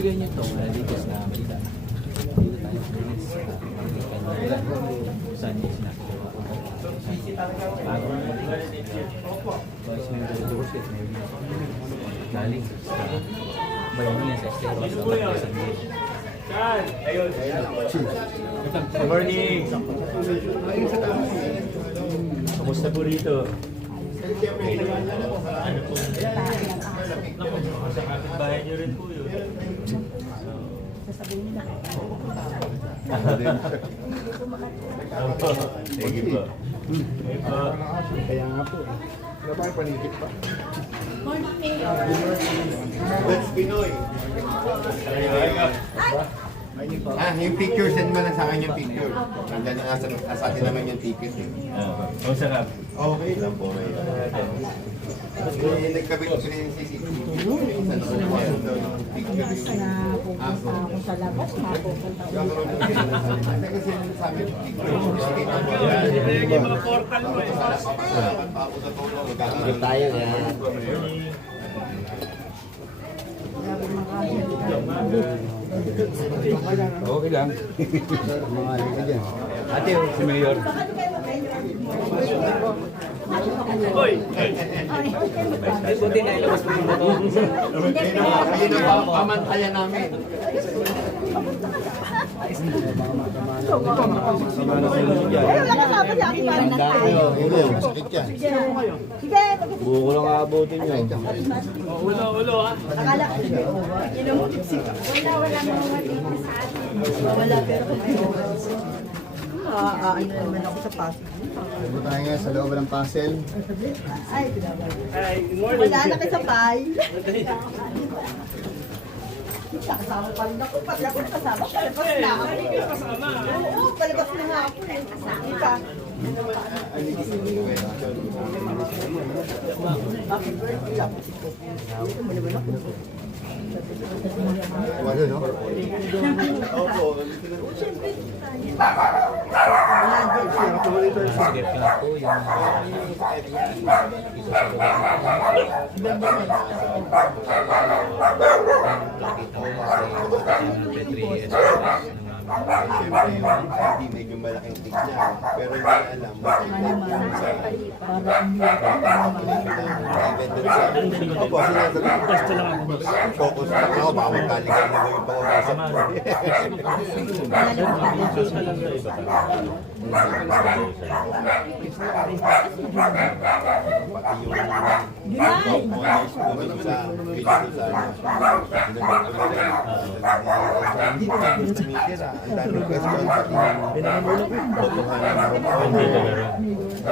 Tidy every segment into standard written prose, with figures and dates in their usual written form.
bigay niyo ito, latest na balita. Dito tayo release sa saan niya sinakuha. Bago na boys, may doorstep, may galing sa bayan niya sa estero sa Batasan. Good morning! Kamusta po rito? Ano po? Sa kapitbahay niyo rin po yun. Sasabihin nila. Sige po. Kaya nga po. Wala ba yung panikit pa? That's Pinoy. Yung picture, send mo lang sa akin yung picture. Nandiyan na nasa atin naman yung ticket eh. Ang sarap. Okay lang po kayo. Nagkabit ko rin yung CCTV. Basta na pupunta ako sa labas, mapupunta ako. Kasi sa amin, Ito tayo yan. Okay lang. Mga halika dyan. Ate, si Mayor. Buti na ilabas mo yung motor. ayun ang pamantayan namin. Wala ka sabi sa akin, parang nagtayo. Masakit yan. Sige, Buko lang aabutin nyo. Ulo ha? akala ko, wala mga dito sa atin. Wala, pero ano naman ako sa pasok. Ito tayo nga sa loob ng puzzle. Ay, wala na kasabay. Kasama pa rin ako. Pati ako nakasama, palabas na ako. Oo, palabas na nga ako. Ika. Happy birthday ako si Coco. Ito mo naman ako. Wala, no? Sige ka po yung Siyempre, hindi medyo malaking tig niya. Pero hindi alam. Opo, sinasabi. Focus na ako. Baka magkalikan na yung pangusap ko. Ang daming question pati botohan na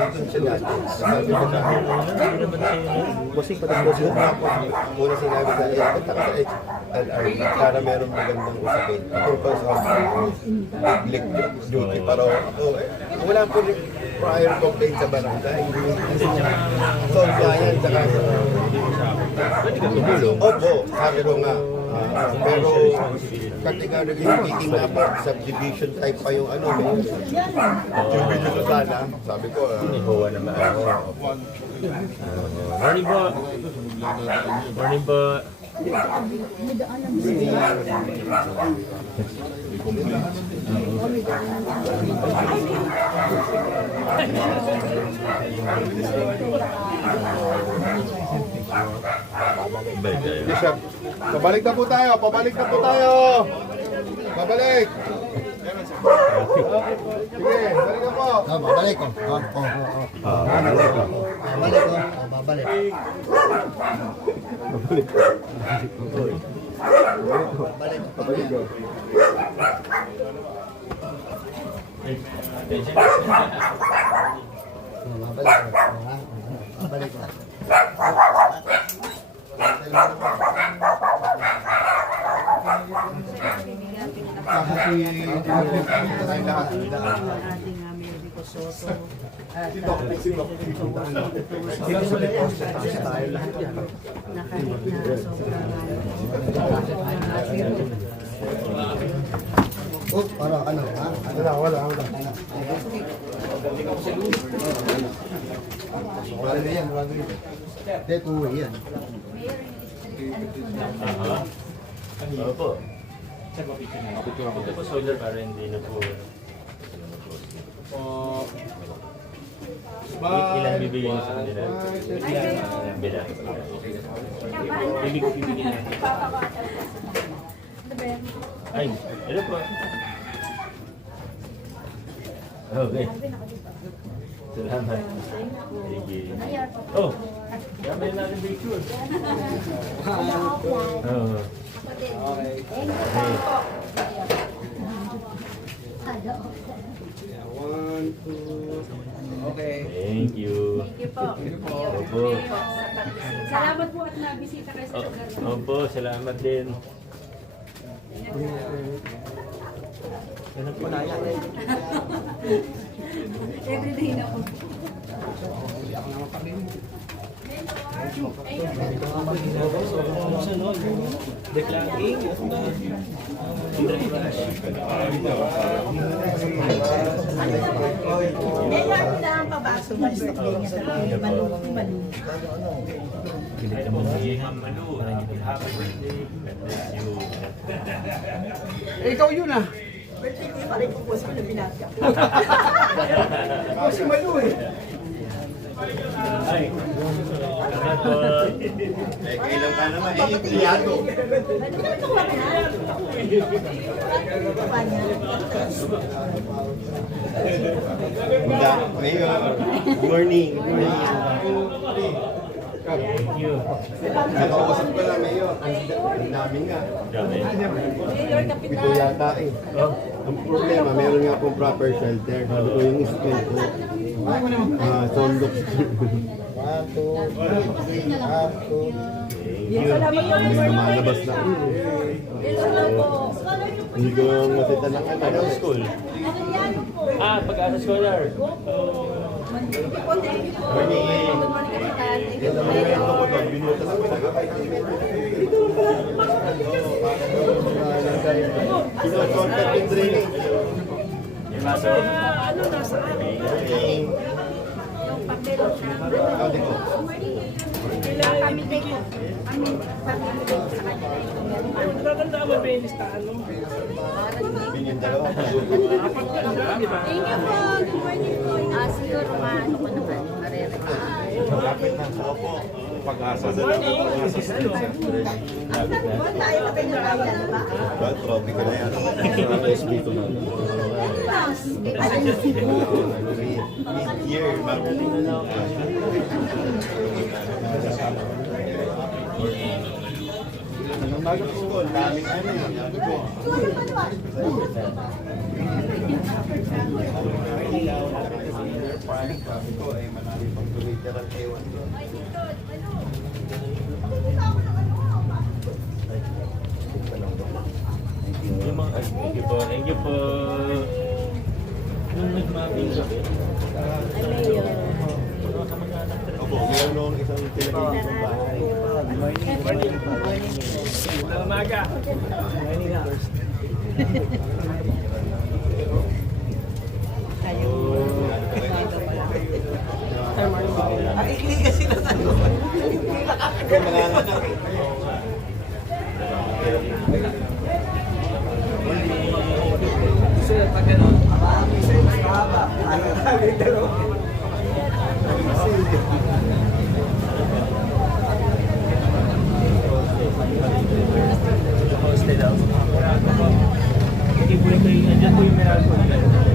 dito siya dati. Sabi ko sa bossing pati bossing na ako. Muna sinabi sa HLR para meron magandang usapin. Purpose of public duty para ako. Wala po rin prior complaint sa barangay. So, yan, tsaka pwede ka tumulong. Opo, sabi ko nga. Pero categorically speaking nga po, subdivision type pa yung ano. Subdivision ko sana. Sabi ko, Ihawa naman ako. Morning po. Morning po. Bishop, pabalik na po tayo. Pabalik na po tayo. Pabalik. Sige, balik na po. Babalik ko. Babalik ko. Babalik ko. Babalik. Babalik ko. Babalik ko. Ating Americo Soto. Na kahit na sobrang Oh, para ano? Wala. Wala yan. Dito yan. Opo. Ito po solar para hindi na po. Ilan bibigyan niyo sa kanila? Bila. Bibigyan na. Ay, ano po? Okay. Salamat. Sige. Oh, gamay natin picture. Oh. Okay. Okay. Thank you. Thank you po. Opo. Salamat po at nabisita kayo sa lugar. Opo, salamat din. Everyday na po. Hindi yan na ang pabaso ng birthday niya sa Malu. Happy birthday. God bless you. Ikaw yun ah. Birthday ko yung parang pupos ko na binasya. Ikaw si Malu eh. Ay. Salamat po. Kailan ka naman eh, empleyado. Mayor, morning. Thank you. Nakausap ko lang, Mayor. Ang dami nga. Grabe. Ito yata eh. Ang problema, meron nga pong proper shelter. Sabi ko yung school ko. Sondok. Lumalabas na. Hindi ko masita ng ano. Anong school? Pag-asa scholar. Binuta lang Kino-contact yung drainage. Yung maso. Ano nasa akin? Yung papel na Sabi ko, kami din po. Kami pamimigay sa kanila yung Maganda ba may listahan mo? yun yung dalawa. Thank you po. Good morning po. Siguro maano ko naman. Pag-asa sa Tayo na pinagkaya na ba? well, trophy ko na yan. SB ko na. Mid-year, Anong bago ko? Daming ano yun. Sabi ko. Sabi ko ay marami pang tuloy-tuloy ang ewan ko. Yung mga, thank you po. Thank you po. Nung nagmabing gabi. Opo, meron nung isang pinag-ibig kong bahay. Umaga. Kaya manganganak eh. Hosted out. Hindi po ito yung, andyan po yung Miracle.